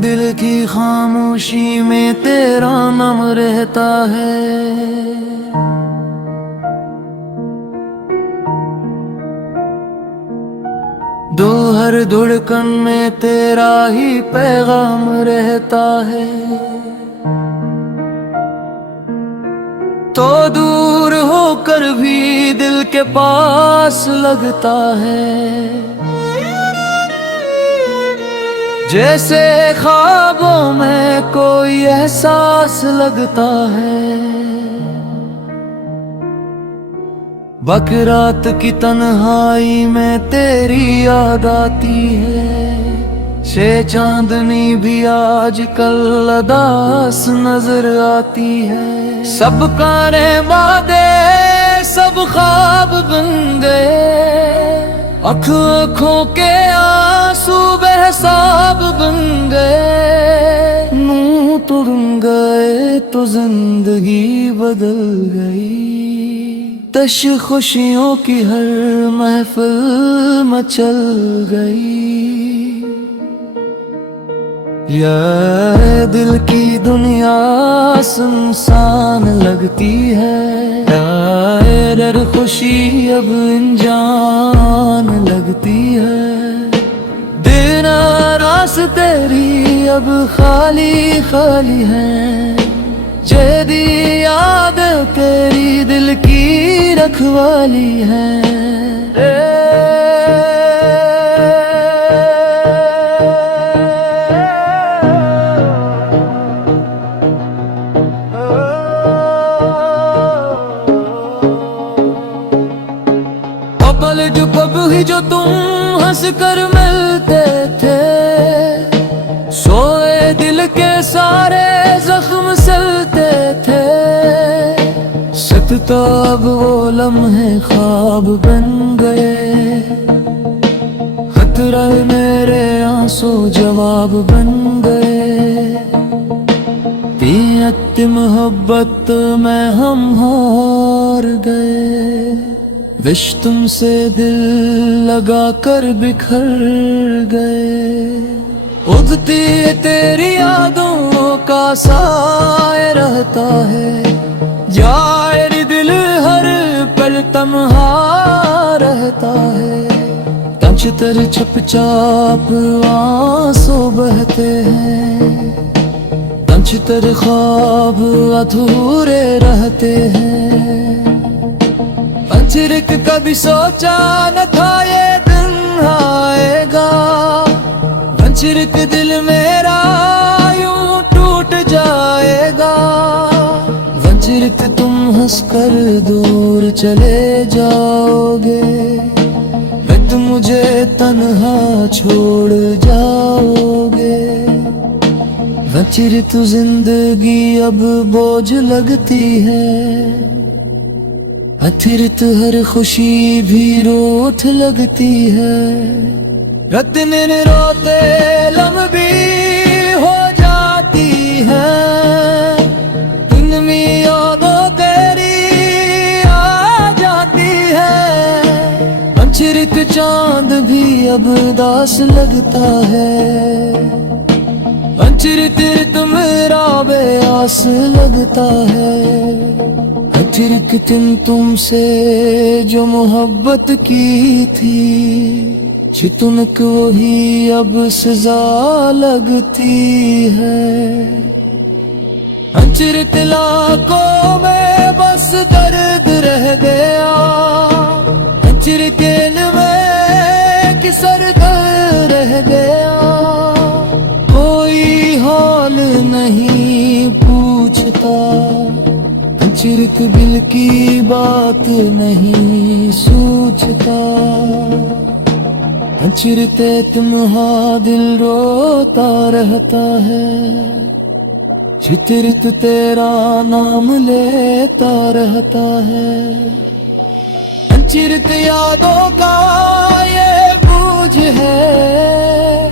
दिल की खामोशी में तेरा नाम रहता है। दो हर धड़कन में तेरा ही पैगाम रहता है। तो दूर होकर भी दिल के पास लगता है। जैसे ख्वाबों में कोई एहसास लगता है। बकरात की तन्हाई में तेरी याद आती है। शे चांदनी भी आजकल अदास नजर आती है। सब कारे वादे सब ख्वाब बन गए। आँखों के आंसू बेहिसाब बन गए। नूं तुड़ गए तो जिंदगी बदल गई। तश खुशियों की हर महफिल मचल गई। यार दिल की दुनिया सुनसान लगती है। यार खुशी अब अनजान लगती है। दिन रास तेरी अब खाली खाली है। जदी याद तेरी दिल की रखवाली है। पल जो पब ही जो तुम हंस कर मिलते थे। सोए दिल के सारे जख्म सिलते थे। सतता अब वो लम्हे ख्वाब बन गए। खतरा मेरे आंसू जवाब बन गए। तीयत मोहब्बत में हम हार गए। विश तुमसे दिल लगा कर बिखर गए। उगती तेरी यादों का साए रहता है। यार दिल हर पल तन्हा रहता है। तंच तर छप चाप आंसू बहते हैं। तंच तर ख्वाब अधूरे रहते हैं। पंचरिक कभी सोचा न था ये दिन आएगा। पंचरिक दिल मेरा यूं टूट जाएगा। वंचित तुम हंसकर दूर चले जाओगे। मैं तुम मुझे तन्हा छोड़ जाओगे। वंचित जिंदगी अब बोझ लगती है। अतिरिक्त हर खुशी भी रोठ लगती है। रात दिन रोते लम्बी हो जाती है। दिन में यादों तेरी आ जाती है। पंचरित चांद भी अब दास लगता है। पंचरित मेरा बेआस लगता है। तिरकतिन तुमसे जो मोहब्बत की थी। चितुनक वही अब सजा लगती है। अंचरित लाखों में बस दर्द रह गया। अंचरित में किसर दर्द रह गया। कोई हाल नहीं पूछता। चिरक दिल की बात नहीं सोचता। चिरते तुम्हा दिल रोता रहता है। चित्रित तेरा नाम लेता रहता है। चिरत यादों का ये बोझ है।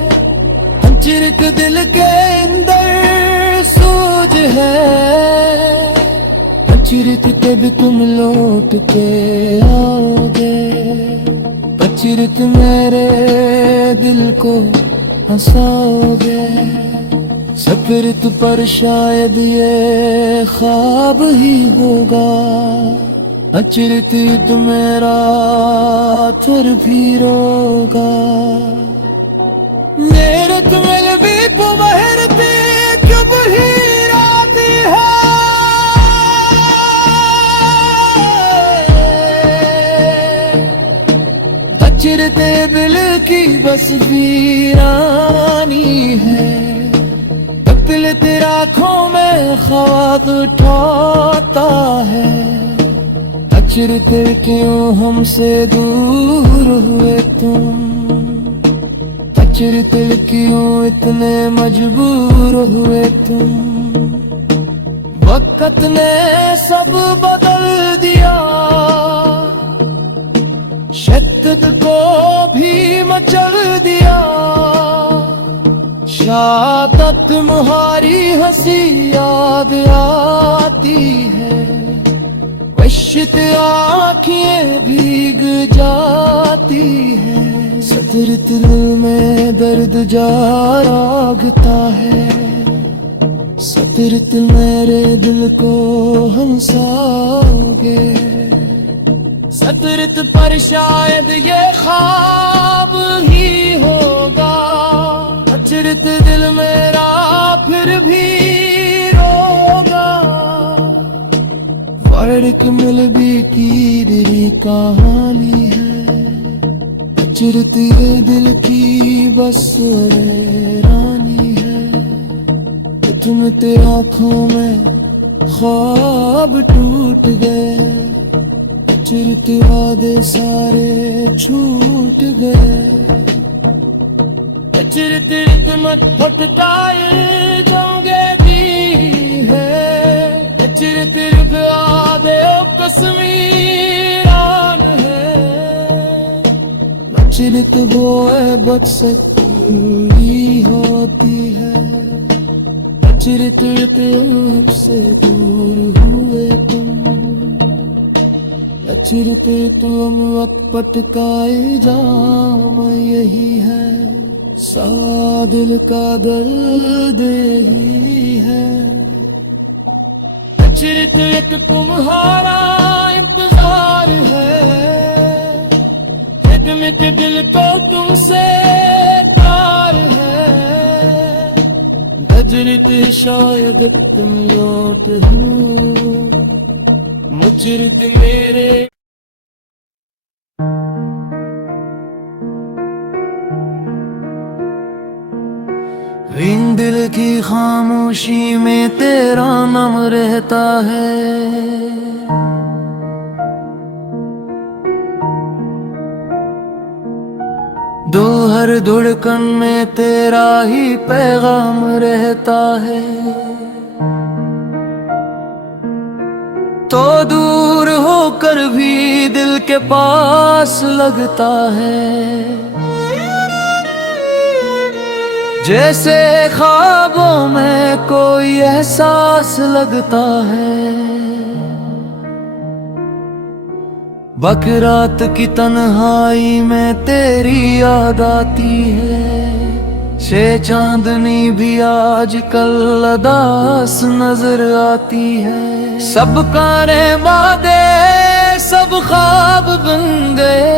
चिरक दिल के अंदर सूझ है। चिरत तब तुम लौट के आओगे। चिरत मेरे दिल को हंसाओगे। सफरत पर शायद ये ख्वाब ही होगा, अचरत मेरा थर भी रोगा। मेरे तुम्हें भी पुमहरते कब ही राती है, अचरते दिल की बस वीरानी है। दिल तेरा आँखों में ख्वाब उठाता है, अचरते क्यों हमसे दूर हुए तुम, अचरते क्यों इतने मजबूर हुए तुम। वक्त ने सब बदल दिया, शिद्दत को भी मचल दिया। शायद तुम्हारी हंसी याद आती है, वशित आँखें भीग जाती है। सदर दिल में दर्द जागता है, सदर दिल मेरे दिल को हंसाओगे। सदरत पर शायद ये ख्वाब ही होगा, अचरत दिल मेरा फिर भी रोगा। वर्क मिल भी की दिल कहानी है, अचरत ये दिल की बस रानी है। तुम तेरी आँखों में ख्वाब टूट गए, अचरत वादे सारे छूट गए। अचरत रितमत फटकाए जाओगे दी है, अचरत रुक आदे कश्मीरान है। अचरत वो है बच सकती होती है, अचरत से दूर हुए तुम। अचरत तुम वक्त का इल्जाम यही है, सा दिल का दर्द ही है। अचरत एक तुम्हारा इंतजार है, खिदमत दिल को तुमसे तार है। अचरत शायद तुम लौट हो, मुचरत मेरे। इन दिल की खामोशी में तेरा नाम रहता है, दो हर धड़कन में तेरा ही पैगाम रहता है। तो दूर होकर भी दिल के पास लगता है, जैसे ख्वाबों में कोई एहसास लगता है। बकरात की तन्हाई में तेरी याद आती है, शे चांदनी भी आजकल अदास नजर आती है। सब कारे वादे सब ख्वाब बन गए,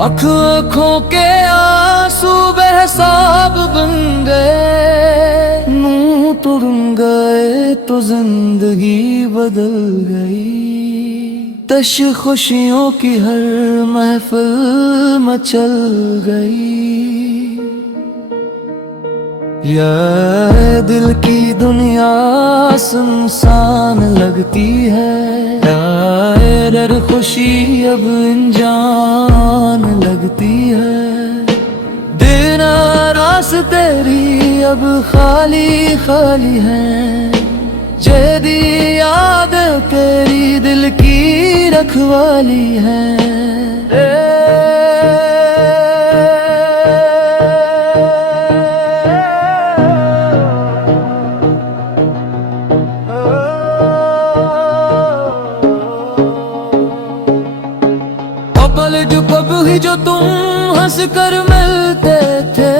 आँखों के आंसू बेहिसाब बन गए। नूं तो बन गए तो जिंदगी बदल गई, तश खुशियों की हर महफिल मचल गई। ये दिल की दुनिया सुनसान लगती है, डर खुशी अब अनजान लगती है। दिन रास तेरी अब खाली खाली है, जदी याद तेरी दिल की रखवाली है। जो कभी जो तुम हंस कर मिलते थे,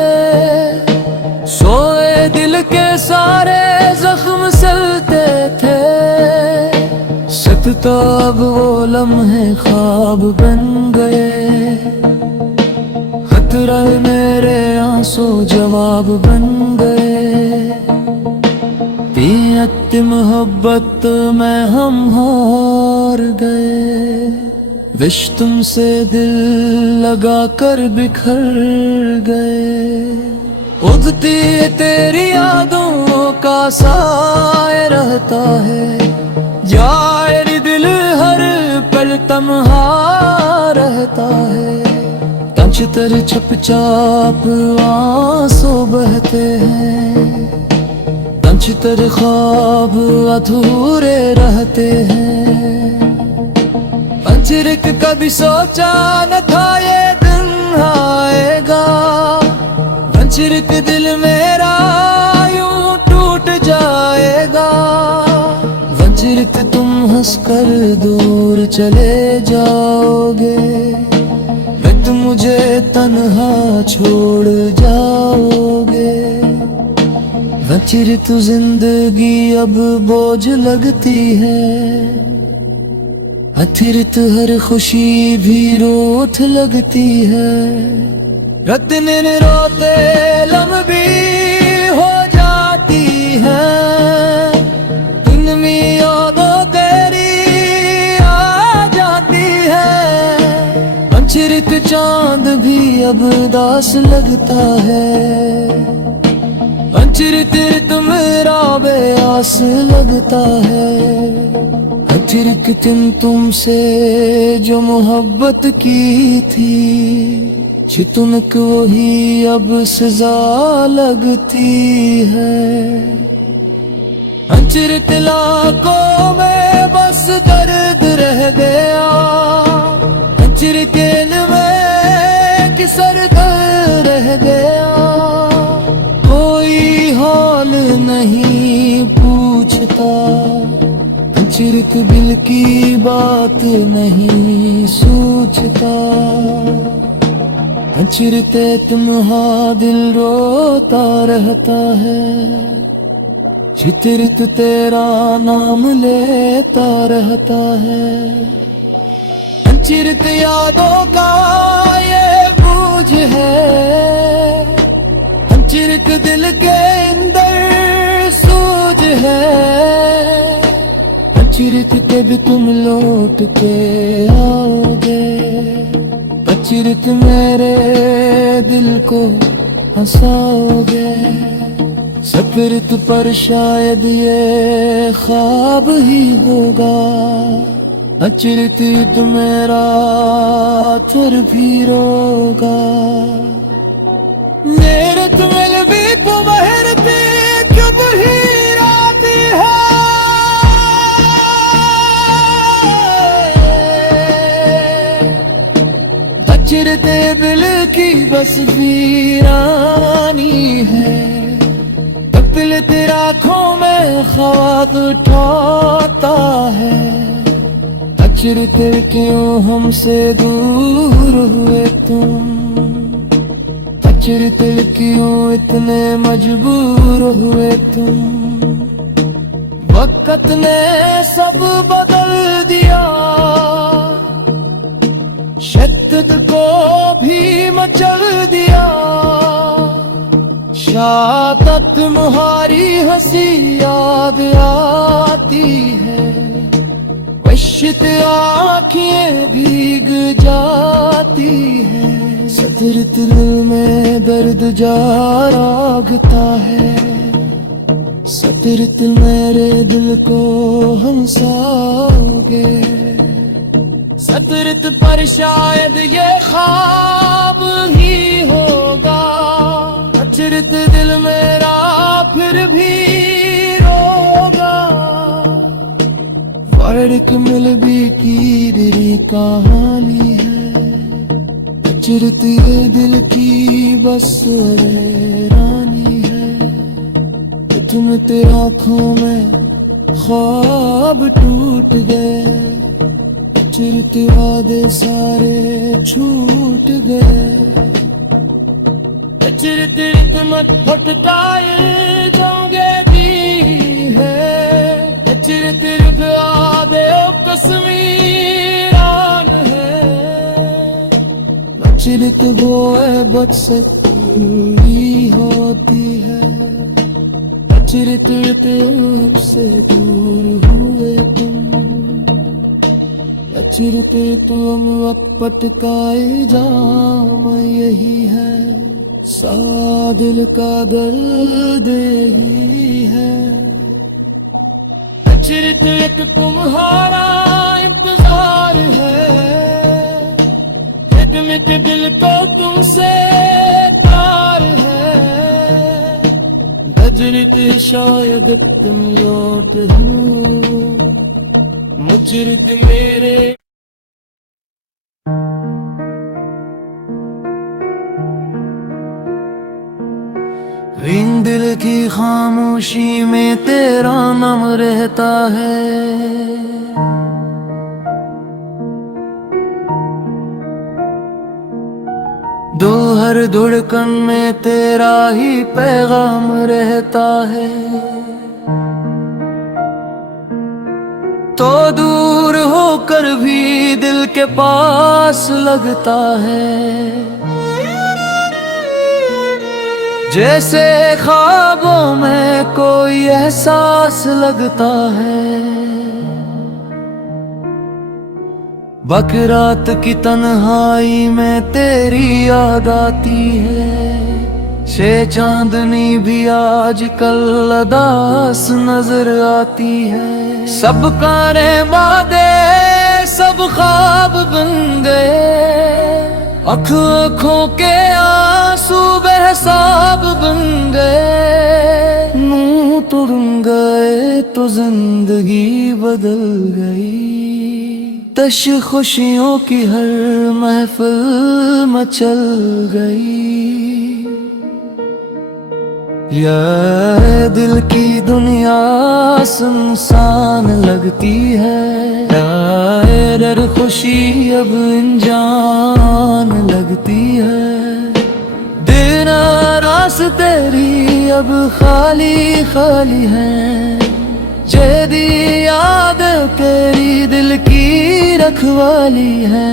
सोए दिल दिल के सारे जख्म सिलते थे, सित तो अब वो लम्हे ख्वाब बन गए। खतरा मेरे आंसू जवाब बन गए। पीयत मोहब्बत में हम हार गए। विश तुमसे दिल लगा कर बिखर गए। उगती तेरी यादों का साए रहता है, यार दिल हर पल तन्हा रहता है। कंचतर चुपचाप आंसू बहते हैं, कंचतर ख्वाब अधूरे रहते हैं। पंचरिक कभी सोचा न था ये दिन आएगा, पंचरिक दिल मेरा यूं टूट जाएगा। वंचित तुम हंसकर दूर चले जाओगे, मैं तुम मुझे तन्हा छोड़ जाओगे। वंचित जिंदगी अब बोझ लगती है, अतिरिक्त हर खुशी भी रूठ लगती है। रात दिन रोते लम्बी हो जाती है, दिन में यादों तेरी आ जाती है। पंचरित चांद भी अब दास लगता है, पंचरित मेरा बेआस लगता है। अतिरिक्त तुमसे जो मोहब्बत की थी, तुमको वही अब सजा लगती है। अंचरित लाखों में बस दर्द रह गया, अंचरित में किसर रह गया। कोई हाल नहीं पूछता, अंचरित दिल की बात नहीं सोचता। अंचरित तुम्हा दिल रोता रहता है, चित्रित तेरा नाम लेता रहता है। अंचरित यादों का ये बोझ है, अंचरित दिल के अंदर सूझ है। अंचरित कब तुम लौट के आओगे, अंचरित मेरे दिल को हंसाओगे। सफरत पर शायद ये ख्वाब ही होगा, अंचरित तो मेरा थर भी रोगा। मेरे तुम्हें भी तो महर पे कब ही राती है, अंचरित दिल की बस वीरानी है। दिल तेरा आँखों में ख्वाब उठाता है, अंचरित क्यों हमसे दूर हुए तुम, अंचरित क्यों इतने मजबूर हुए तुम। वक्त ने सब बदल दिया, शिद्दत को भी मचल दिया। शायद तुम्हारी हंसी याद आती है, वशित आँखें भीग जाती है। सदर दिल में दर्द जा रागता है, सदर दिल मेरे दिल को हंसाओगे। सदरत पर शायद ये ख्वाब ही होगा, अंचरित दिल मेरा फिर भी रोगा। वर्क मिल भी की दिली कहानी है, अंचरित ये दिल की बस रानी है। तुम तेरी आँखों में ख्वाब टूट गए, अंचरित वादे सारे छूट गए। अचिरत रितमत फटताए जाऊंगे दी है अचिरत रित आदे कश्मीरान है अचिरत गोए बच से पूरी होती है अचिरत रित से दूर हुए तुम अचिरत तुम पटकाए जाम यही है सादिल का दर्द ही है अचिरत एक तुम्हारा इंतजार है मिट दिल को तुमसे प्यार है बजरित शायद तुम लौट हो मुजरित मेरे इन दिल की खामोशी में तेरा नाम रहता है दो हर धड़कन में तेरा ही पैगाम रहता है तो दूर होकर भी दिल के पास लगता है जैसे ख्वाबों में कोई एहसास लगता है बकरात की तन्हाई में तेरी याद आती है शे चांदनी भी आजकल अदास नजर आती है सब कारे वादे सब ख्वाब बन गए आँखों के आंसू बेहिसाब बन गए मुँह तो रुन गए तो जिंदगी बदल गई तश खुशियों की हर महफिल मचल गई ये दिल की दुनिया सुनसान लगती है यार खुशी अब अनजान लगती है दिन रास तेरी अब खाली खाली है जेदी याद तेरी दिल की रखवाली है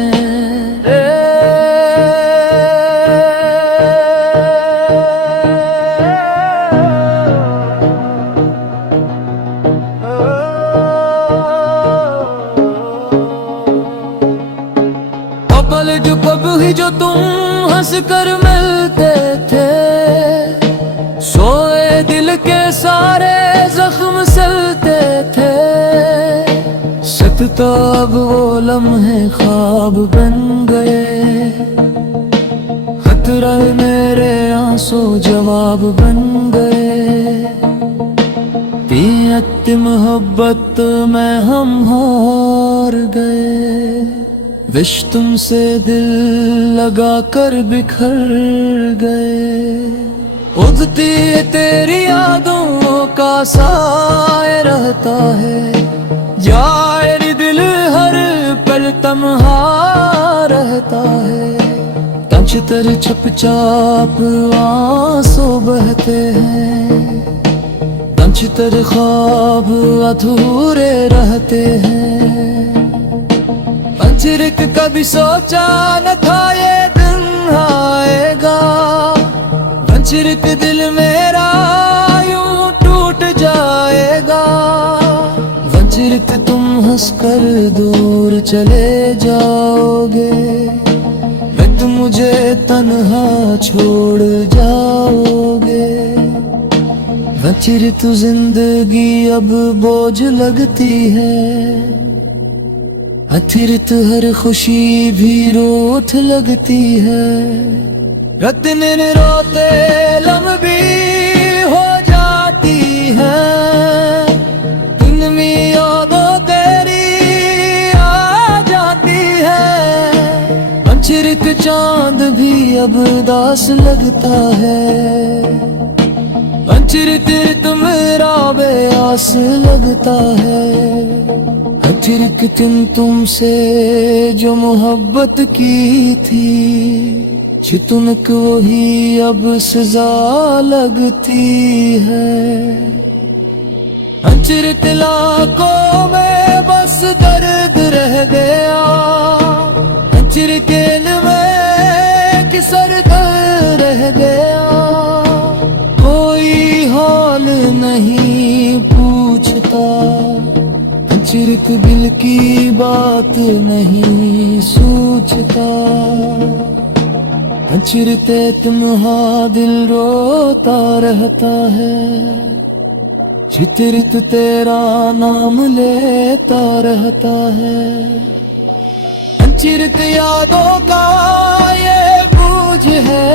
पल जो कब ही जो तुम हंस कर मिलते थे सोए दिल के सारे जख्म सिलते थे सतता अब वो लम्हे ख्वाब बन गए खतरा मेरे आंसू जवाब बन गए पियत मोहब्बत में हम हार गए विश तुमसे दिल लगा कर बिखर गए उगती तेरी यादों का साए रहता है यार दिल हर पल तन्हा रहता है तंच तर छप चाप आंसू बहते हैं तंच तर ख्वाब अधूरे रहते हैं अंजरिक कभी सोचा न था ये दिन आएगा अंजरिक दिल मेरा यूं टूट जाएगा अंजरिक तुम हंसकर दूर चले जाओगे मैं तुम मुझे तन्हा छोड़ जाओगे अंजरिक जिंदगी अब बोझ लगती है अथिरत हर खुशी भी रोठ लगती है रात दिन रोते लम्बी हो जाती है दिन में यादों तेरी आ जाती है अंचरित चांद भी अब दास लगता है अंचरित मेरा बेआस लगता है फिर तुमसे जो मोहब्बत की थी चितुनक वही अब सजा लगती है। अचरत लाखों में बस दर्द रह गया, अचरत में किसर दर्द रह गया। कोई हाल नहीं पूछता, अचरत दिल की बात नहीं सोचता। अचरते तुम्हा दिल रोता रहता है, चितरित तेरा नाम लेता रहता है। अचरत यादों का ये बोझ है,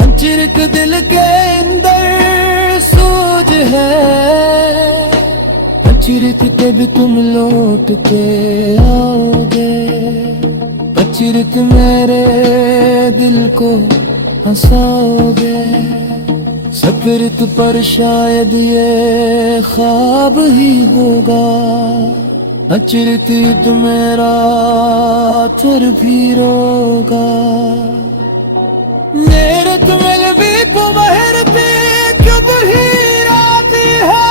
अचरत दिल के अंदर सूझ है। अचरत कब तुम लौट के आओगे, अचरत मेरे दिल को हंसाओगे। सफरत पर शायद ये ख्वाब ही होगा, अचरत ईद मेरा थर भी रोगा। मेरे तुम्हें भी कुम्हर पे कब ही आती है,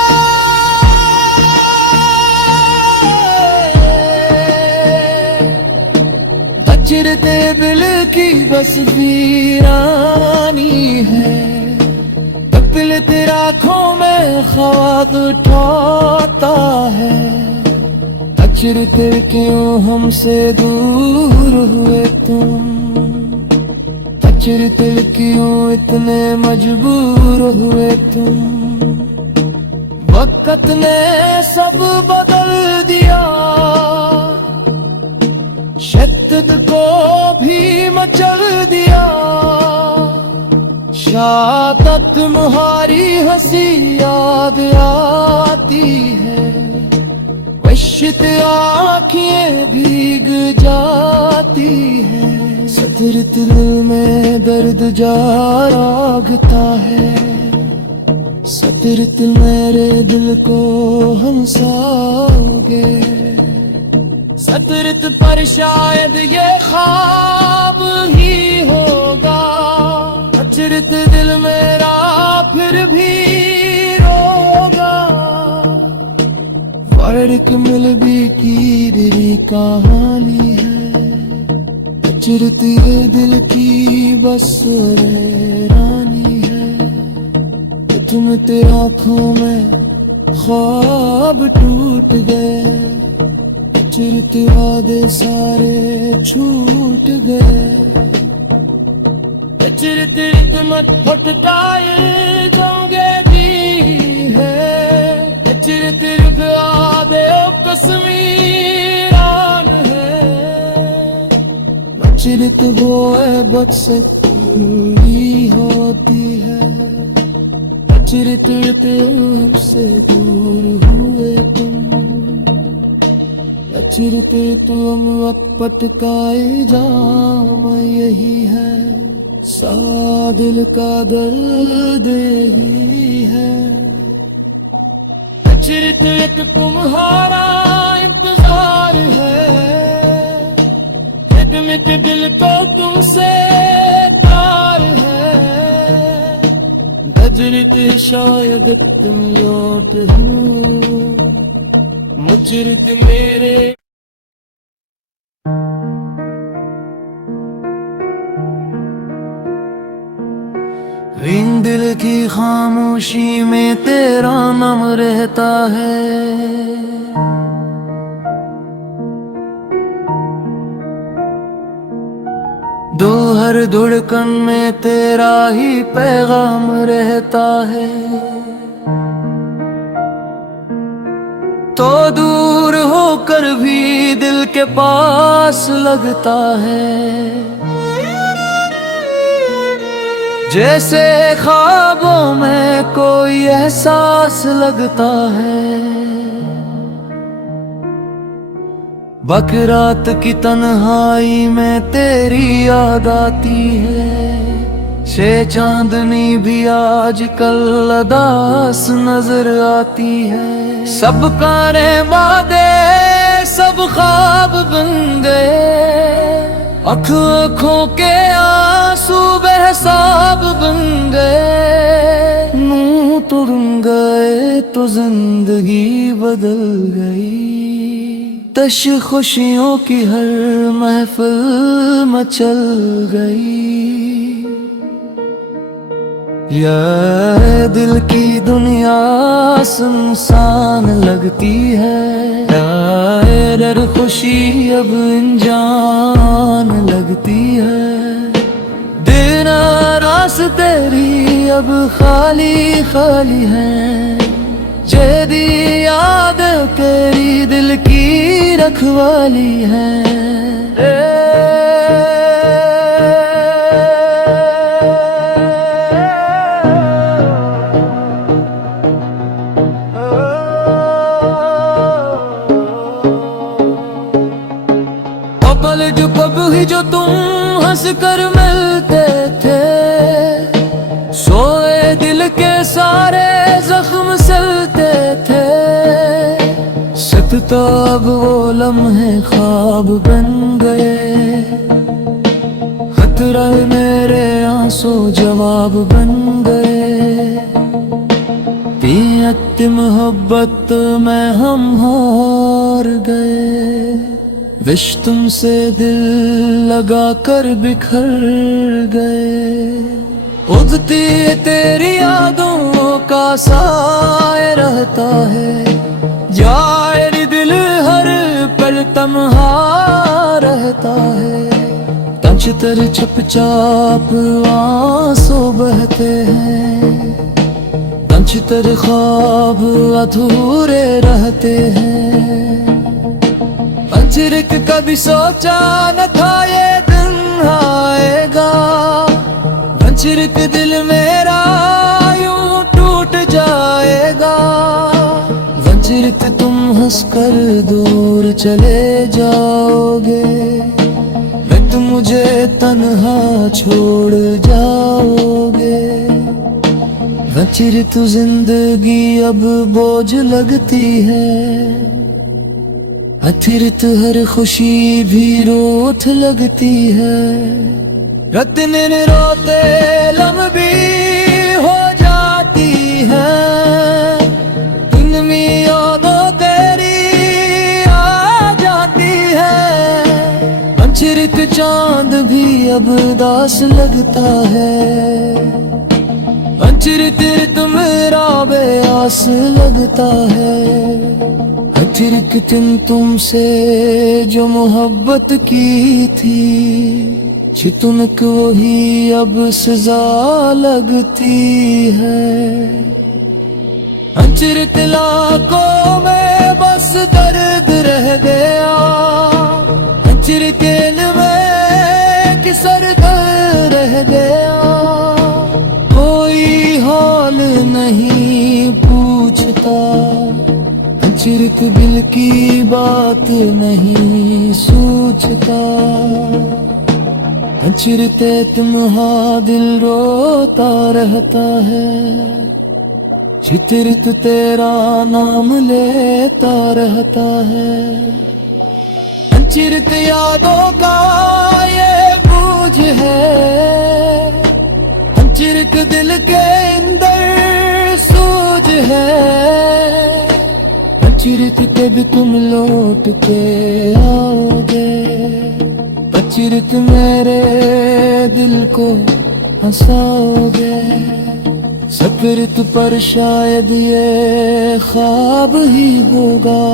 अचरते दिल की बस वीरानी है। दिल तेरा आँखों में ख्वाब उठाता है, अचरते क्यों हमसे दूर हुए तुम, अचरते क्यों इतने मजबूर हुए तुम। वक्त ने सब बदल दिया, शिद्दत को भी मचल दिया। शायद तुम्हारी हंसी याद आती है, वशित आँखें भीग जाती है। सदरत दिल में दर्द जा रागता है, सदरत मेरे दिल को हंसाओगे। सदरत पर शायद ये ख्वाब ही होगा, अचरत दिल मेरा फिर भी रोगा। फर्क मिल भी की दिली कहानी है, अचरत ये दिल की बस रानी है। तो तुम ते आँखों में ख्वाब टूट गए, अचरत वादे सारे छूट गए। अचरत मत फटकाए जाओगे दी है, अचरत आदे कश्मीरान है। अचरत वो बच सकती होती है, अचरत से दूर हुए तुम। अचरत तुम अपत का इल्जाम यही है, सा दिल का दर्द ही है। अचरत एक तुम्हारा इंतजार है, मिट दिल को तुमसे तार है। अचरत शायद तुम लौट हो, मुचरत मेरे। इन दिल की खामोशी में तेरा नाम रहता है, दो हर धड़कन में तेरा ही पैगाम रहता है। तो दूर होकर भी दिल के पास लगता है, जैसे ख्वाबों में कोई एहसास लगता है। बकरात की तन्हाई में तेरी याद आती है, शे चांदनी भी आजकल अदास नजर आती है। सब कारे वादे सब ख्वाब बन गए, आँखों के आंसू बेहिसाब बन गए, नूं तुम गए तो जिंदगी बदल गई। तश खुशियों की हर महफिल मचल गई। ये दिल की दुनिया सुनसान लगती है, डर खुशी अब अनजान लगती है। दिन रास तेरी अब खाली खाली है, जेदी याद तेरी दिल की रखवाली है। पल जो कब ही जो तुम हंस कर मिलते थे, सोए दिल के सारे जख्म सिलते थे। सतता अब वो लम्हे ख्वाब बन गए, खतरा मेरे आंसू जवाब बन गए। तीयत मोहब्बत में हम हार गए, विश तुमसे दिल लगा कर बिखर गए। उगती तेरी यादों का साए रहता है, जाए दिल हर पल तन्हा रहता है। तंच तर छप चाप आंसू बहते हैं, तंच तर ख्वाब अधूरे रहते हैं। पंचरिक कभी सोचा न था ये दिन आएगा, पंचरिक दिल मेरा यूं टूट जाएगा। पंचरिक तुम हंसकर दूर चले जाओगे, मैं तुम मुझे तन्हा छोड़ जाओगे। पंचरिक जिंदगी अब बोझ लगती है, अतिरिक्त हर खुशी भी रोठ लगती है। रात दिन रोते लम्बी हो जाती है, दिन में यादों तेरी आ जाती है। पंचरित चांद भी अब दास लगता है, पंचरित मेरा बेआस लगता है। अतिरिक्त तुमसे जो मोहब्बत की थी, चितुनक वही अब सजा लगती है। अचिरित लाखों में बस दर्द रह गया, अचिरित में किसर दर्द रह गया। कोई हाल नहीं पूछता, चिरक दिल की बात नहीं सोचता। चिरते तुम्हा दिल रोता रहता है, चित्रित तेरा नाम लेता रहता है। चिरत यादों का ये बोझ है, चिरक दिल के अंदर सूझ है। चिरत कब तुम लौट के आओगे, चिरत मेरे दिल को हंसाओगे। सफरत पर शायद ये ख्वाब ही होगा,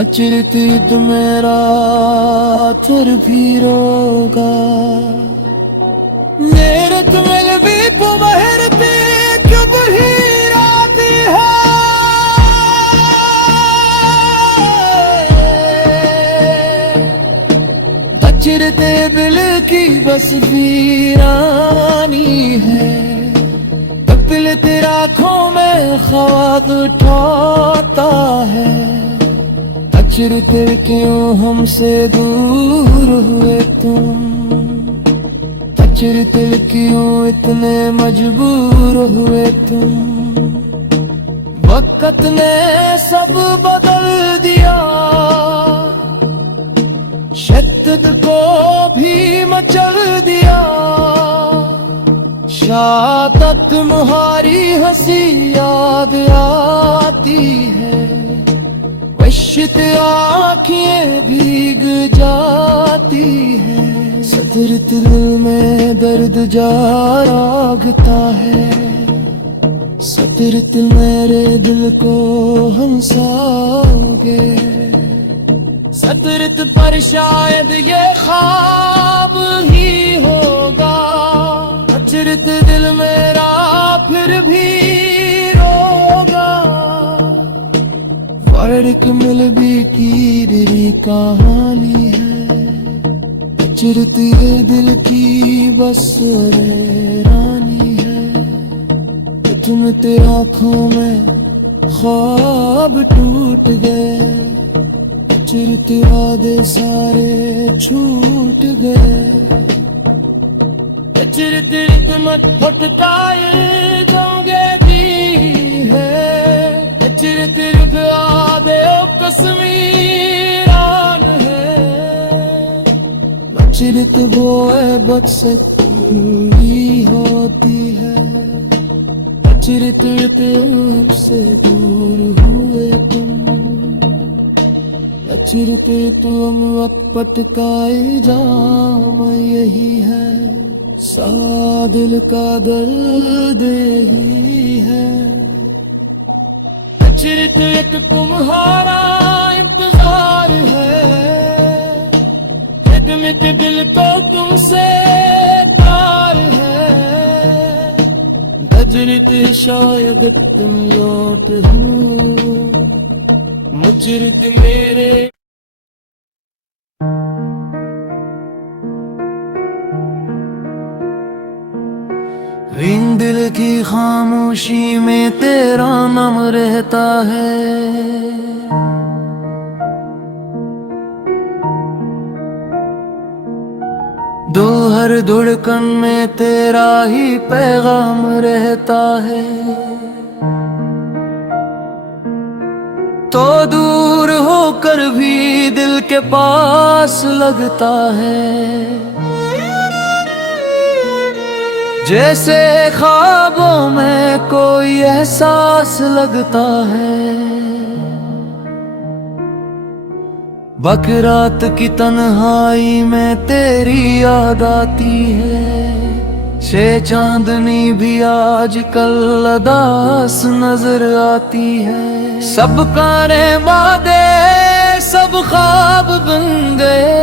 अचिरत तो मेरा थर भी रोगा। मेरे तुम्हें भी पुमहर पे कब ही राती है, चिरते दिल की बस वीरानी है। तपिल तेरा आँखों में ख्वाब उठाता है, अचिरते क्यों हमसे दूर हुए तुम, अचिरते क्यों इतने मजबूर हुए तुम। वक्त ने सब बदल दिया, शिद्दत को भी मचल दिया, शातक तुम्हारी हंसी याद आती है, वशित आँखें भीग जाती है, सदर दिल में दर्द जागता है, सदर दिल मेरे दिल को हंसाओगे, सतरत पर शायद ये ख्वाब ही होगा, अचरत दिल मेरा फिर भी रोगा, वर्क मिल भी की तेरी कहानी है, अचरत ये दिल की बस रानी है, तुम ते आँखों में ख्वाब टूट गए, चिरते वादे सारे छूट गए, चिरते रितमत फटकाए जंगे दी है, चिरते रुक आदे कश्मीरान है, चिरत वो है बच सकती होती है, चिरत से दूर हुए तुम, चिरते तुम अकपट का इल्जाम यही है, सा दिल का दर्द ही है, चिरते एक तुम्हारा इंतजार है, खिदमत दिल तो तुमसे तार है, बजरते शायद तुम लौट हो, मुजरिद मेरे इन दिल की खामोशी में तेरा नाम रहता है, दो हर धड़कन में तेरा ही पैगाम रहता है, तो दूर होकर भी दिल के पास लगता है, जैसे ख्वाबों में कोई एहसास लगता है, बकरात की तन्हाई में तेरी याद आती है, शे चांदनी भी आजकल अदास नजर आती है, सब कारे वादे सब ख्वाब बन गए,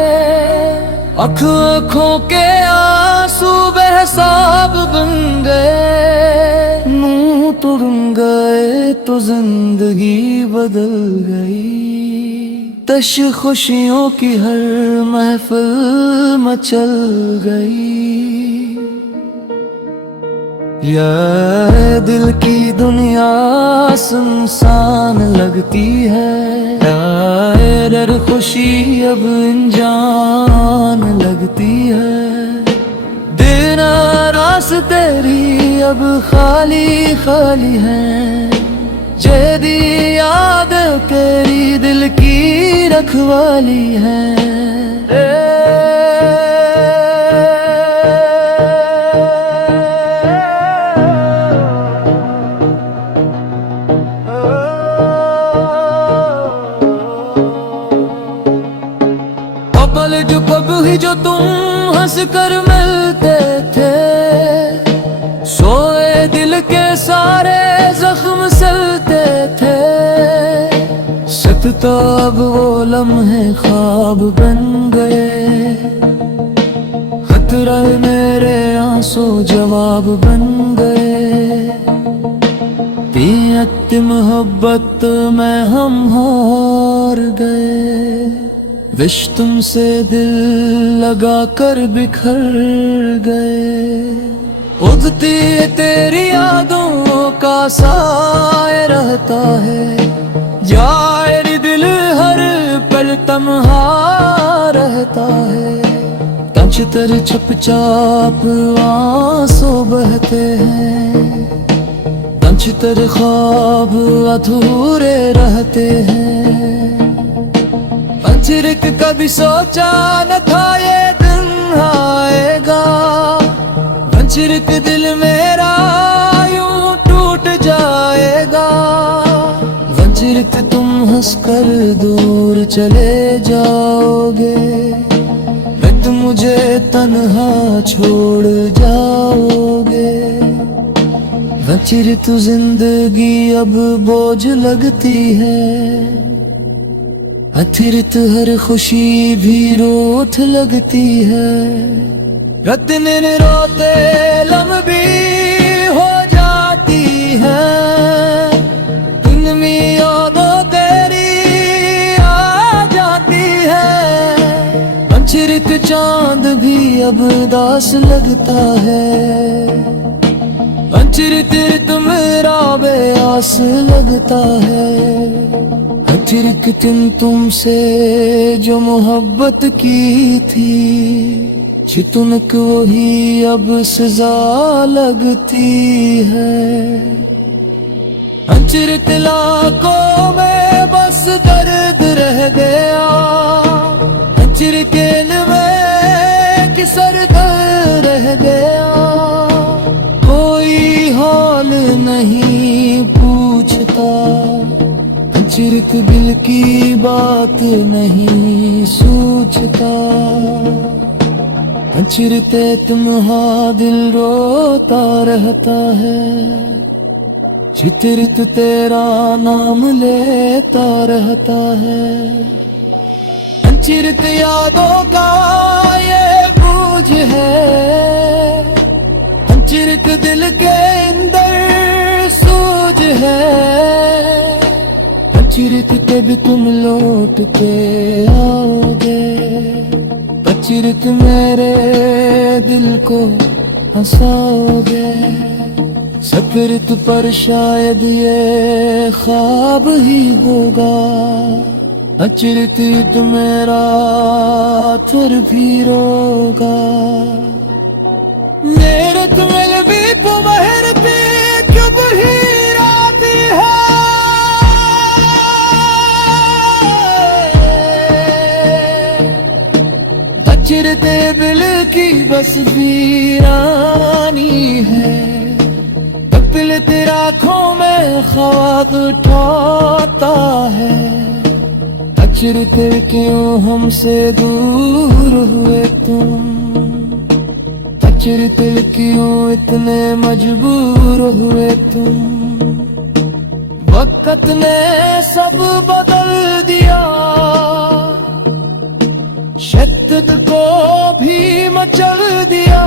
आँखों के आंसू बेहिसाब बन गए, मुँह तो बन गए तो जिंदगी बदल गई, तश खुशियों की हर महफिल मचल गई, यह दिल की दुनिया सुनसान लगती है, डर खुशी अब अनजान लगती है, दिन रास तेरी अब खाली खाली है, जेदी याद तेरी दिल की रखवाली है, जो तुम हंस कर मिलते थे, सोए दिल के सारे जख्म सिलते थे, सतता अब वो लम्हे ख्वाब बन गए, खतरा मेरे आंसू जवाब बन गए, पियत मोहब्बत में हम हार गए, विश तुमसे दिल लगा कर बिखर गए, उगती तेरी यादों का साए रहता है, जाए दिल हर पल तन्हा रहता है, तंच तर छप चाप आंसू बहते हैं, तंच तर ख्वाब अधूरे रहते हैं, चिरक कभी सोचा न था ये दिन आएगा, चिरक दिल मेरा यूं टूट जाएगा। चिरक तुम हंसकर दूर चले जाओगे, तुम मुझे तन्हा छोड़ जाओगे। चिरक जिंदगी अब बोझ लगती है, अतिरिक्त हर खुशी भी रूठ लगती है। रात दिन रोते लम्बी हो जाती है, दिन में यादों तेरी आ जाती है। चिरक चांद भी अब दास लगता है, चिरक मेरा बेआस लगता है। चिरक तुमसे जो मोहब्बत की थी, चितुनक वही अब सजा लगती है। चिरक लाखों में बस दर्द रह गया, चिरक में किसर दर्द रह गया। कोई हाल नहीं पूछता, चिरक दिल की बात नहीं सोचता। चिरक तुम्हारा दिल रोता रहता है, चिरक तेरा नाम लेता रहता है। चिरक यादों का ये बोझ है, चिरक दिल के अंदर सूझ है। चिरक कभी तुम लौट के आओगे, चिरक मेरे दिल को हंसाओगे। सफरत पर शायद ये ख्वाब ही होगा, चिरक मेरा थर भी रोगा। मेरे तुम्हें भी पुमहर पे कब ही राती है, चिरक दिल की बस वीरानी है। दिल तेरा आँखों में ख्वाब उठाता है, चिरक क्यों हमसे दूर हुए तुम, चिरक क्यों इतने मजबूर हुए तुम। वक्त ने सब बदल दिया, शिद्दत को भी मचल दिया।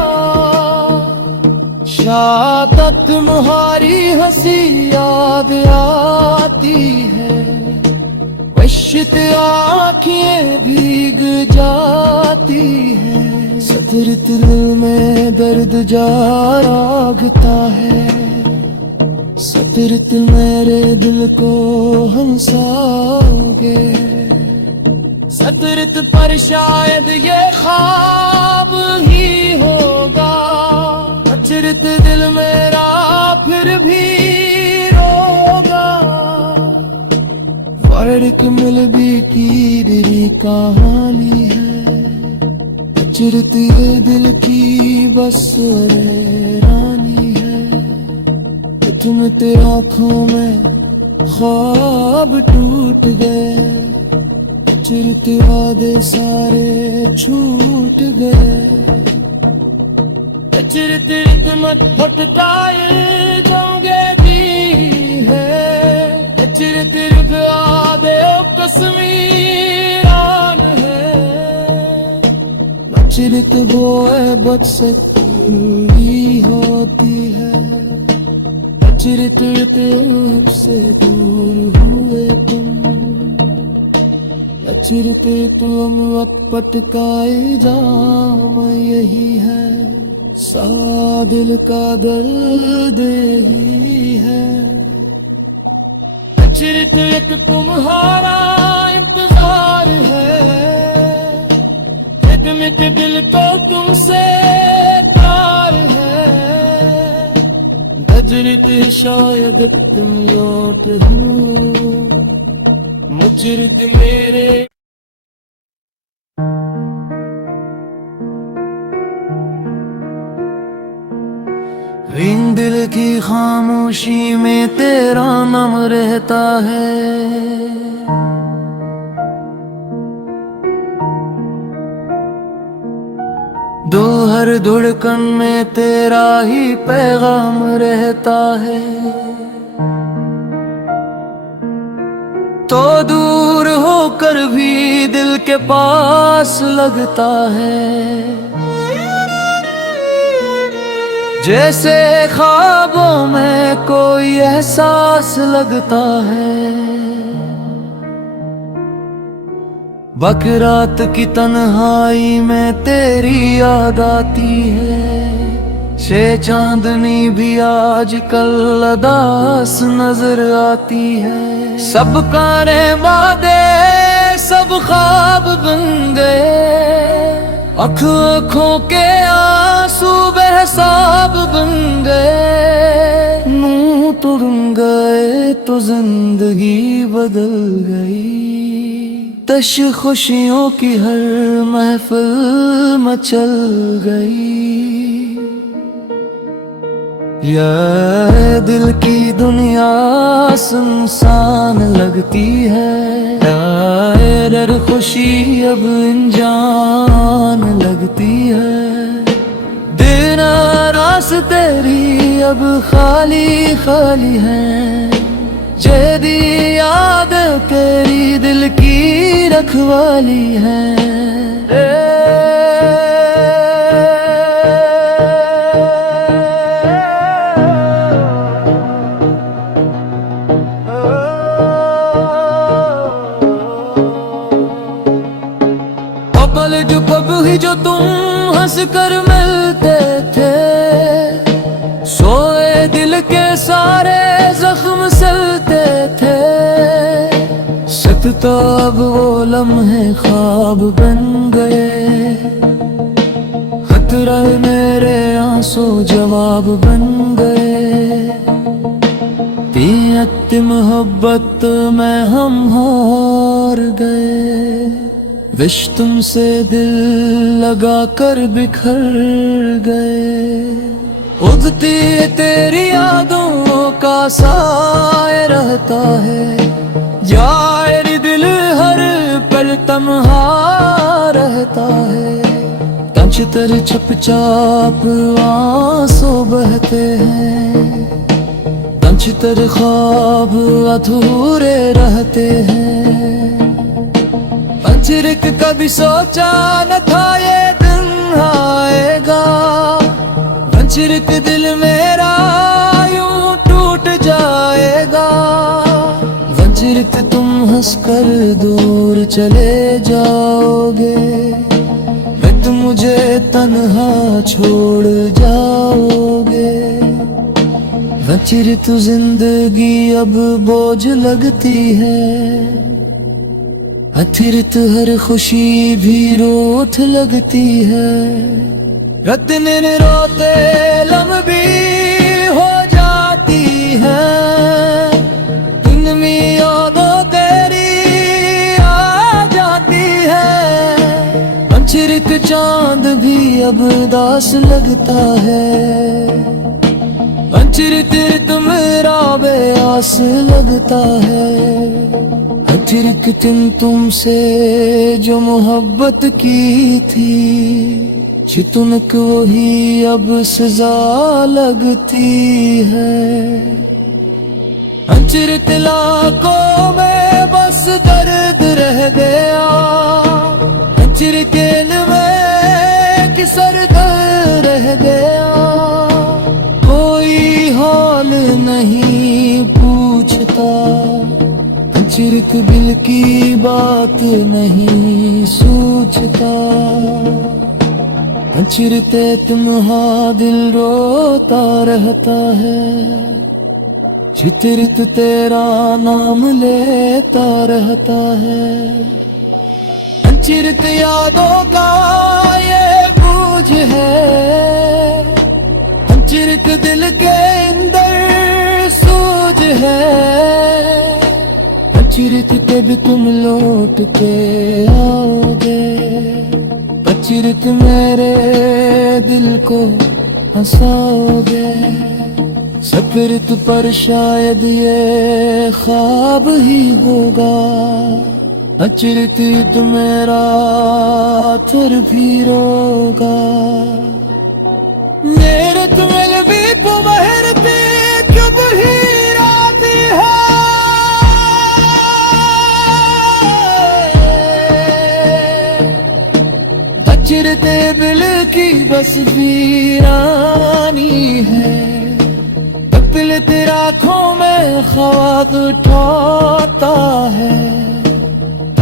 शायद तुम्हारी हंसी याद आती है, वशित आँखें भीग जाती है। सदर दिल में दर्द जा रागता है, सदर दिल मेरे दिल को हंसाओगे। सदरत पर शायद ये ख्वाब ही होगा, चिरक दिल मेरा फिर भी रोगा। फर्क मिल भी की मेरी कहानी है, चिरक ये दिल की बस रानी है। तुम तेरी आँखों में ख्वाब टूट गए, चिरक वादे सारे छूट गए। चिरक मत भटकाए जाओगे दी है, चिरक आदे कश्मीरान है। चिरक वो बच सकती होती है, चिरक से दूर हुए तुम। चिरक तुम पटकाए जाम यही है, सा दिल का दर्द ही है। चिरक तुम्हारा इंतजार है, मिट दिल को तुमसे प्यार है। चिरक शायद तुम लौट हो, चिरक मेरे दिल की खामोशी में तेरा नाम रहता है। दो हर धड़कन में तेरा ही पैगाम रहता है। तो दूर होकर भी दिल के पास लगता है। जैसे ख्वाबों में कोई एहसास लगता है। बकरात की तन्हाई में तेरी याद आती है। शे चांदनी भी आजकल अदास नजर आती है। सब कारे वादे सब ख्वाब बन गए। आँखों के आंसू बेहिसाब बन गए। नूं तो रुम गए तो जिंदगी बदल गई। तश खुशियों की हर महफिल मचल गई। ये दिल की दुनिया सुनसान लगती है। यार खुशी अब अनजान लगती है। दिन रास तेरी अब खाली खाली है। जेदी याद तेरी दिल की रखवाली है। पब ही जो तुम हंस कर मिलते थे। सोए दिल के सारे जख्म सिलते थे। तो अब वो लम्हे ख्वाब बन गए। खतरा मेरे आंसू जवाब बन गए। पीयत मोहब्बत में हम हार गए। विश तुमसे दिल लगा कर बिखर गए। उगती तेरी यादों का साए रहता है। यार दिल हर पल तन्हा रहता है। तंच तर छपचाप आंसू बहते हैं। तंच तर ख्वाब अधूरे रहते हैं। पंचरिक कभी सोचा न था ये दिन आएगा। पंचरिक दिल मेरा यूं टूट जाएगा। वंचित तुम हंसकर दूर चले जाओगे। फिर तुम मुझे तन्हा छोड़ जाओगे। वंचित जिंदगी अब बोझ लगती है। अतिरिक्त हर खुशी भी रोथ लगती है। रात दिन रोते लम्बी हो जाती है। दिन में यादों तेरी आ जाती है। पंचरिक चांद भी अब दास लगता है। पंचरिक मेरा बेआस लगता है। अतिरिक्त तुमसे जो मोहब्बत की थी। चितुनक वही अब सजा लगती है। अंचरित लाखों में बस दर्द रह गया। अंचरित में किसर दर्द रह गया। कोई हाल नहीं पूछता। अंचरित दिल की बात नहीं सोचता। अंचरित तुम्हारा दिल रोता रहता है। चित्रित तेरा नाम लेता रहता है। अंचरित यादों का ये बोझ है। अंचरित दिल के अंदर सूझ है। अंचरित कब तुम लौट के आओगे। अंचरित मेरे दिल को हंसाओगे। सफरत पर शायद ये ख्वाब ही होगा, अचरत तो मेरा थर भी रोगा। मेरे तुम्हें भी पुमहर पे कब ही राती है, अचरते दिल की बस वीरानी है। दिल तेरा आँखों में ख्वाब उठाता है,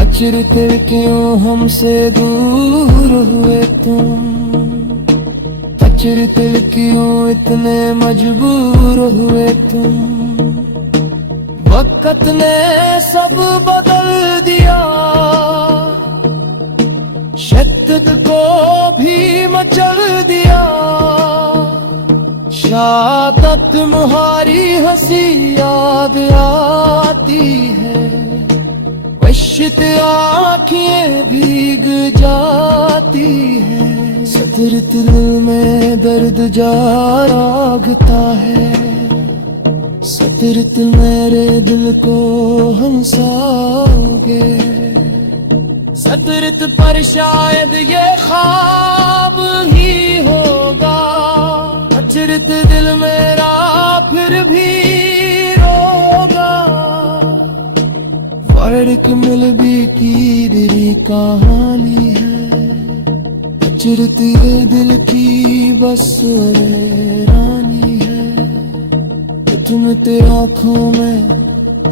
अचरते क्यों हमसे दूर हुए तुम, अचरते क्यों इतने मजबूर हुए तुम। वक्त ने सब बदल दिया, शिद्दत को भी मचल दिया। शायद तुम्हारी हंसी याद आती है, वशित आँखें भीग जाती है। सदर दिल में दर्द जागता है, सदर दिल मेरे दिल को हंसाओगे। सदरत पर शायद ये ख्वाब ही होगा, अचरत दिल मेरा फिर भी रोगा। फर्क मिल भी की तेरी कहानी है, अचरत ये दिल की बस रानी है। तुम तेरी आँखों में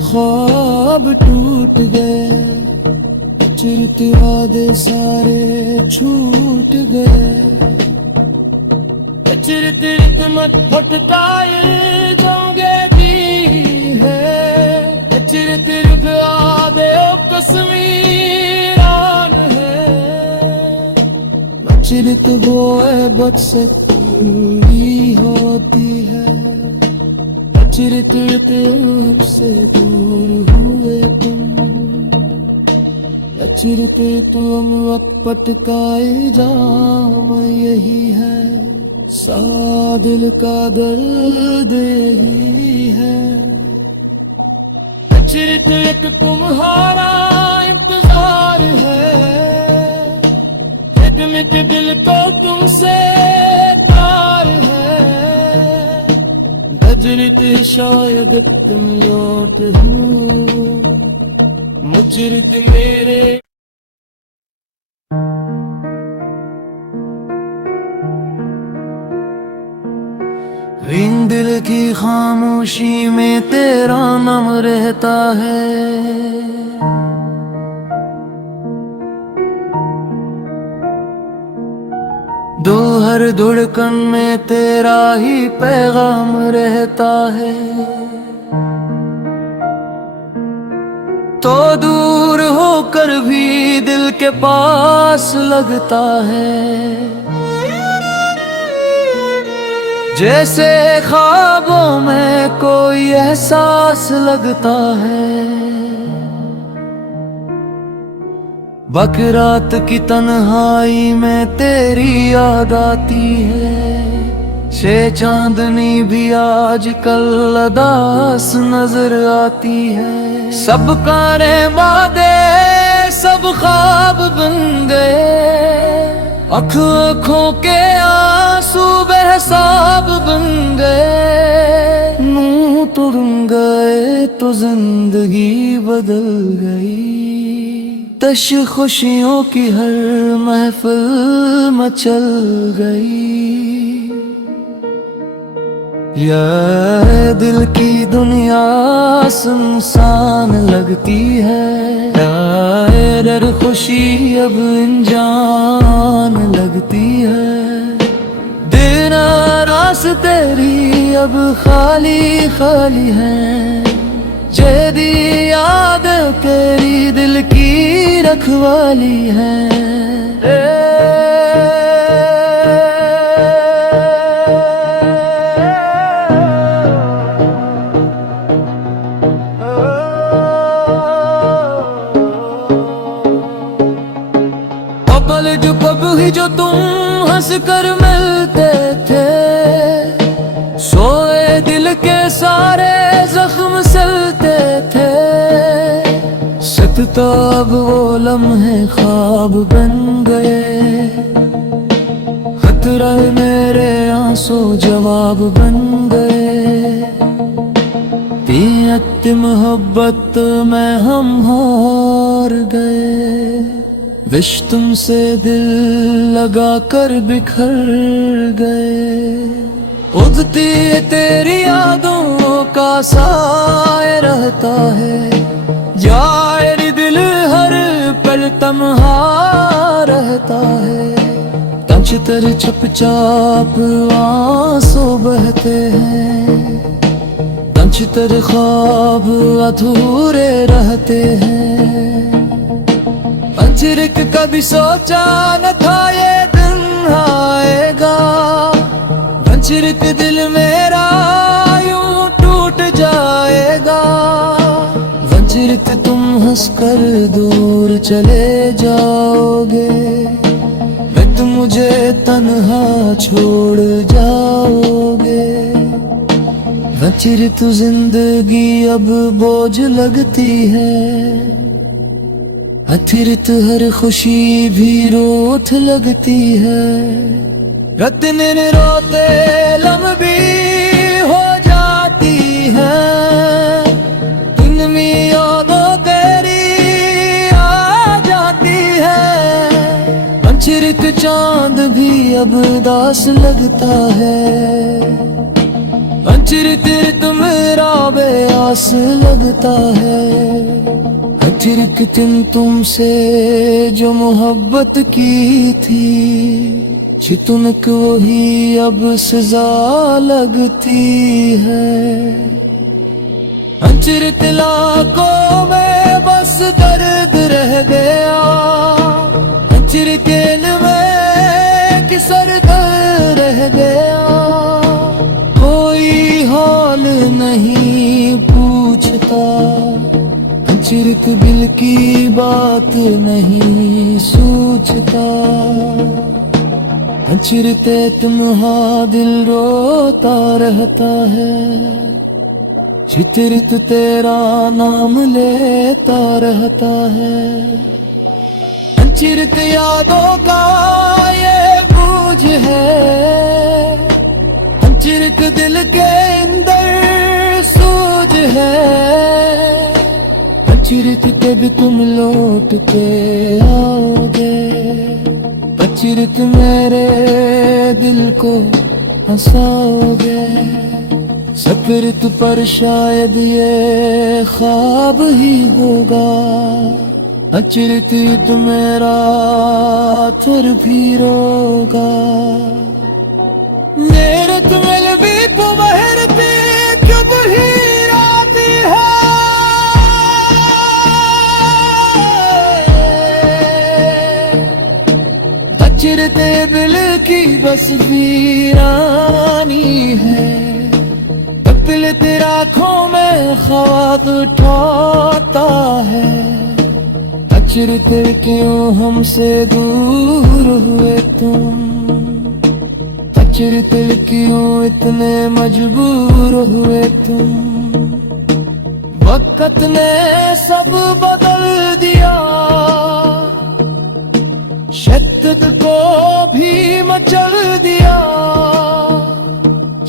ख्वाब टूट गए, अचरत वादे सारे छूट गए। अचरत मत भटकाए गंगे दी है, अचरत आदे कश्मीरान है। अचरत होए बच से पूरी होती है, अचरत से दूर हुए तुम। अचरत तुम वक्त का इल्जाम यही है, सा दिल का दर्द ही है। अचरत एक तुम्हारा इंतजार है, मिट दिल तो तुमसे तार है। अचरत शायद तुम लौट हो, मुचरत मेरे। इन दिल की खामोशी में तेरा नाम रहता है, दो हर धड़कन में तेरा ही पैगाम रहता है। तो दूर होकर भी दिल के पास लगता है, जैसे ख्वाबों में कोई एहसास लगता है। बकरात की तन्हाई में तेरी याद आती है, शे चांदनी भी आजकल अदास नजर आती है। सब कारे वादे सब ख्वाब बन गए, आँखों के आंसू बेहिसाब बन गए। नूं तो बन गए तो जिंदगी बदल गई, तश खुशियों की हर महफिल मचल गई। ये दिल की दुनिया सुनसान लगती है, डर खुशी अब अनजान लगती है। दिन रास तेरी अब खाली खाली है, जदी याद तेरी दिल की रखवाली है। जो तुम हंस कर मिलते थे, सोए दिल के तो अब वो लम्हे ख्वाब बन गए, खतरा मेरे आंसू जवाब बन गए। तीयत मोहब्बत में हम हार गए, विश तुमसे दिल लगा कर बिखर गए। उगती तेरी यादों का साए रहता है, यार दिल हर पल तन्हा रहता है। तंच तर छप चाप आंसू बहते हैं, तंच तर ख्वाब अधूरे रहते हैं। पंचरिक कभी सोचा न था ये दिन आएगा, पंचरिक दिल मेरा यूं टूट जाएगा। वंचित तुम हंसकर दूर चले जाओगे, मैं तुम मुझे तन्हा छोड़ जाओगे। वंचित जिंदगी अब बोझ लगती है, अतिरिक्त हर खुशी भी रोथ लगती है। रात दिन रोते लम्बी हो जाती है, दिन में यादों तेरी आ जाती है। पंचरित चांद भी अब दास लगता है, पंचरित मेरा बेआस लगता है। अतिरिक्त तुमसे जो मोहब्बत की थी, चितुनक वही अब सजा लगती है। अंचरित लाखों में बस दर्द रह गया, अंचरित दिल में किसर रह गया। कोई हाल नहीं पूछता, अंचरित दिल की बात नहीं सोचता। अंचरित तुम्हा दिल रोता रहता है, चित्रित तेरा नाम लेता रहता है। अंचरित यादों का ये बोझ है, अंचरित दिल के अंदर सूझ है। अंचरित कब तुम लौट के आओगे, अंचरित मेरे दिल को हंसाओगे। सफरत पर शायद ये ख्वाब ही होगा, अंचरित तो मेरा थर भी रोगा। मेरे तुम्हें भी तुम्हें पे कब ही राती है, अंचरित दिल की बस वीरानी है। कपिल तेरा आँखों में ख्वाब उठाता है, अंचरित क्यों हमसे दूर हुए तुम, अंचरित क्यों इतने मजबूर हुए तुम। वक्त ने सब बदल दिया, शिद्दत को भी मचल दिया।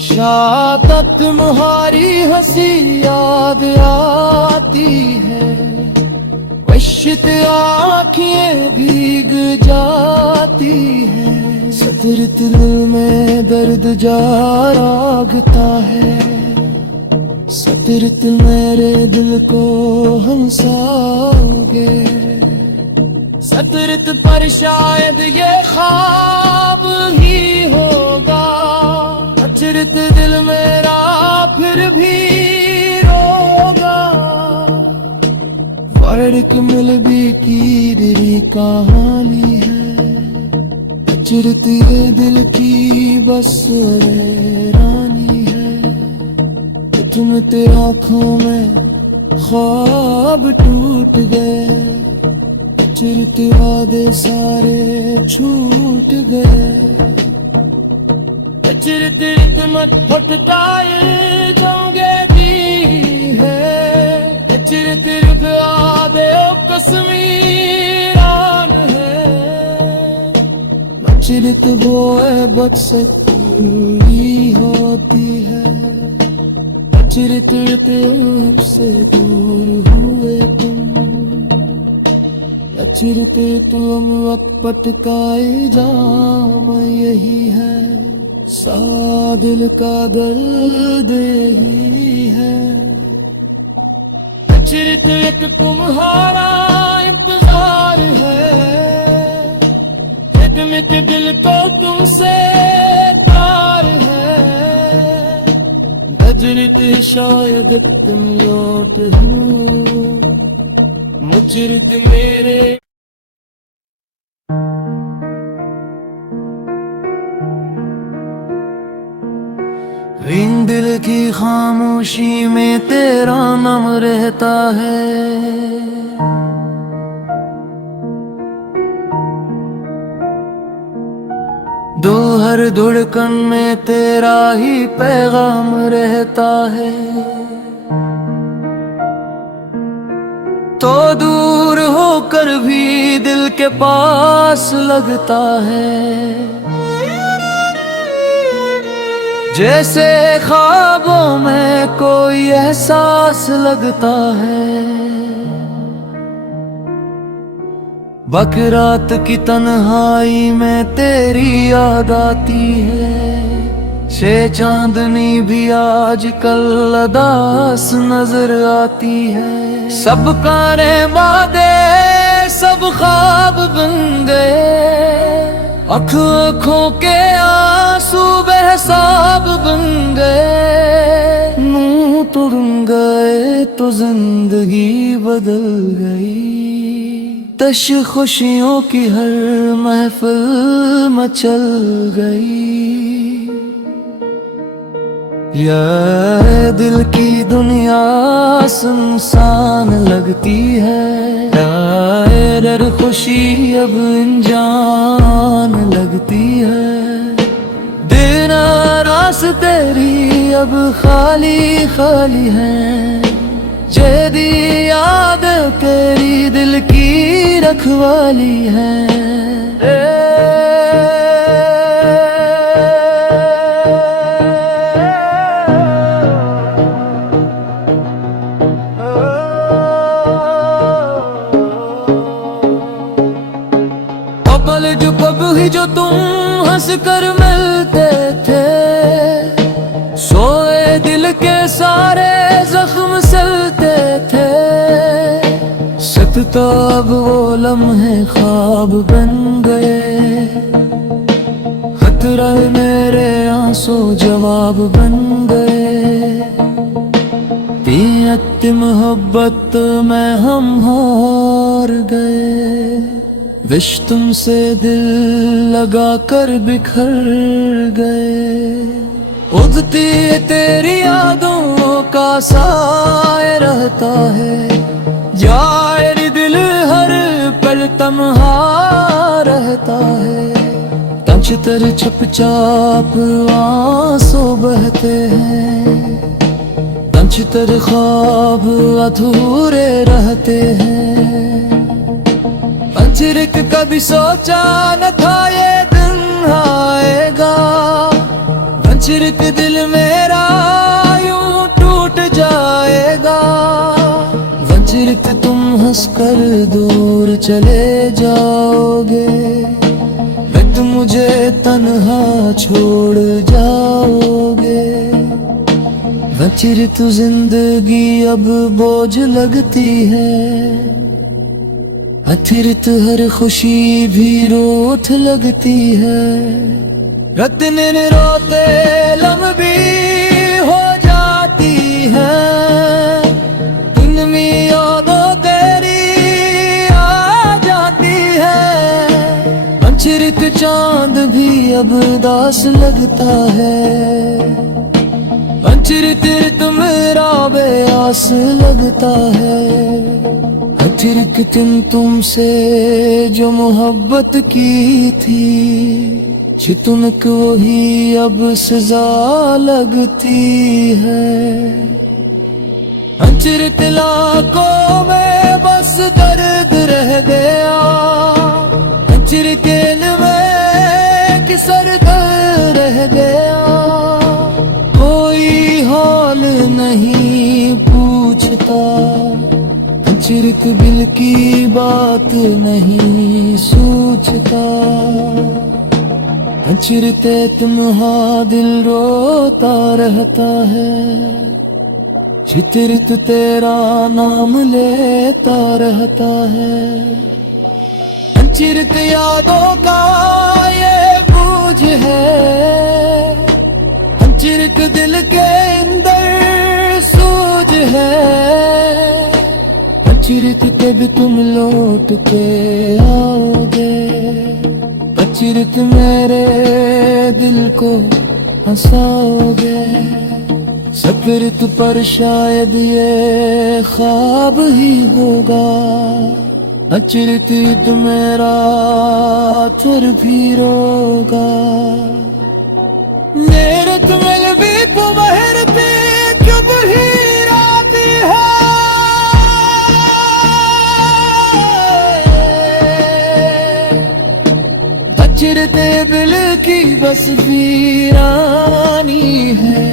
शायद तुम्हारी हंसी याद आती है, वशित आँखें भीग जाती है। सदर दिल में दर्द जा रागता है, सदर दिल मेरे दिल को हंसाओगे। सतरत पर शायद ये ख्वाब ही होगा, अचरत दिल मेरा फिर भी रोगा। वर्क मिल भी की दिली कहानी है, अचरत ये दिल की बस रानी है। तुम तेरी आँखों में ख्वाब टूट गए, चिरते वादे सारे छूट गए। चिरते मत फटकाए जाओगे दी है, चिरते वादे कश्मीरान है, अचिरत वो बच सकती होती है, अचिरत से दूर हुए तुम, अचिरत तुम अकपट का इल्जाम यही है, सादिल का दर्द ही है, अचिरत एक तुम्हारा इंतजार है, मिट दिल तो तुमसे तार है, बजरित शायद तुम लौट हो, मुजरित मेरे। इन दिल की खामोशी में तेरा नाम रहता है, दो हर धड़कन में तेरा ही पैगाम रहता है, तो दूर होकर भी दिल के पास लगता है, जैसे ख्वाबों में कोई एहसास लगता है, बकरात की तन्हाई में तेरी याद आती है, शे चांदनी भी आजकल अदास नजर आती है, सब कारे वादे सब ख्वाब बन गए, आँखों के आंसू बेहिसाब बन गए, यूं तो रुन गए तो जिंदगी बदल गई, तश खुशियों की हर महफिल मचल गई, ये दिल की दुनिया सुनसान लगती है, डर खुशी अब अनजान लगती है, दिन रास तेरी अब खाली खाली है, जेदी याद तेरी दिल की रखवाली है। पल जो कब ही जो तुम हंस कर मिलते थे, सोए दिल के सारे जख्म सिलते थे, सत तो अब वो लम्हे ख्वाब बन गए, खतरा मेरे आंसू जवाब बन गए, तीयत मोहब्बत में हम हार गए, विश तुमसे दिल लगा कर बिखर गए, उड़ती तेरी यादों का साए रहता है, यार दिल हर पल तन्हा रहता है, तंच तर छप चाप आंसू बहते हैं, तंच तर ख्वाब अधूरे रहते हैं, पंचरिक कभी सोचा न था ये दिन आएगा, पंचरिक दिल मेरा यूं टूट जाएगा, पंचरिक तुम हंसकर दूर चले जाओगे, मैं तुम मुझे तन्हा छोड़ जाओगे, पंचरिक जिंदगी अब बोझ लगती है, अथिरत हर खुशी भी रोठ लगती है, रात दिन रोते लम्बी हो जाती है, दिन में यादों तेरी आ जाती है, पंचरित चांद भी अब दास लगता है, पंचरित मेरा बेआस लगता है, अथिरक तुमसे जो मोहब्बत की थी, चितुनक वही अब सजा लगती है, अचरत लाखों में बस दर्द रह गया, अचर के में कि सर दर्द रह गया। कोई हाल नहीं पूछता, अचरत दिल की बात नहीं सोचता। अचरते तुम्हा दिल रोता रहता है, चित्रित तेरा नाम लेता रहता है। अचरत यादों का ये बोझ है, अचरत दिल के अंदर सूझ है। अचरत कब तुम लौट के आओगे, अचरत मेरे दिल को हंसाओगे। सफरत पर शायद ये ख्वाब ही होगा, अचरत तो मेरा थर भी रोगा। मेरे तुम्हें भी तुम्हारे पे क्यों ही राती है, अचरते दिल की बस वीरानी है।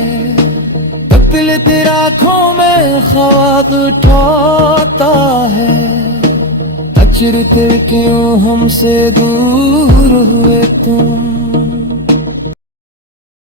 दिल तेरा आँखों में ख्वाब उठाता है, अचरते क्यों हमसे दूर हुए तुम।